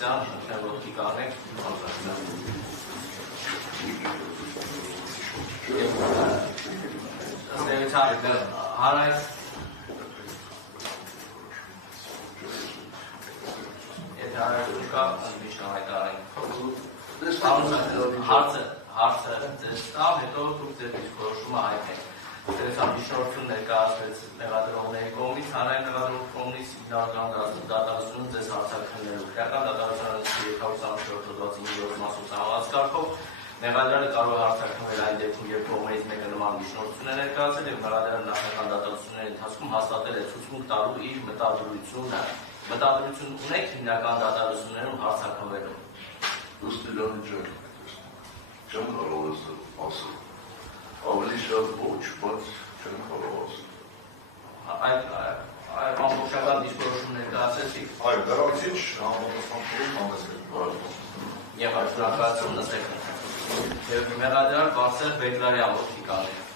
Սարգսյան, ոտքի կանենք, հարայց կա միջնահայտարենք հարցը ձեզ տավ, հետո դուք ձեր դիսկորոշումը հայտնեք։ Դերասանուհին ներկայացրեց մեղադրողների կողմից, հանրային մեղադրող կողմից իրական դատաստանում ձեզ հարցաքննելու։ Քրեական դատաստանը 224 հոդվածի 9 մասով սահմանված կարգով մեղադրյալը կարող է հարցաքննել այն դեպքում, երբ կողմերից մեկը նման միջնորդություն է ներկայացել եւ մեղադրյալը նախնական դատաստանների ընթացքում հաստատել է ցուցմունք տալու իր մտադրությունը։ Մտադրություն ունեք հիմնական դատաստաններում հարցաքննելու։ Չեմ կարող ասել։ Ավելի շատ ոչ, բայց չեմ կարող ասել։ Այդ ամբողջական դիսկորոշում ներկայացրեցիք։ Այո, դրանից համապատասխան համեսկրել։ Եվ այդ շնորհակալություն նստեք։ Եվ մեղադրյալ Վարսեղ Բեկլարյան ոտքի կանենք։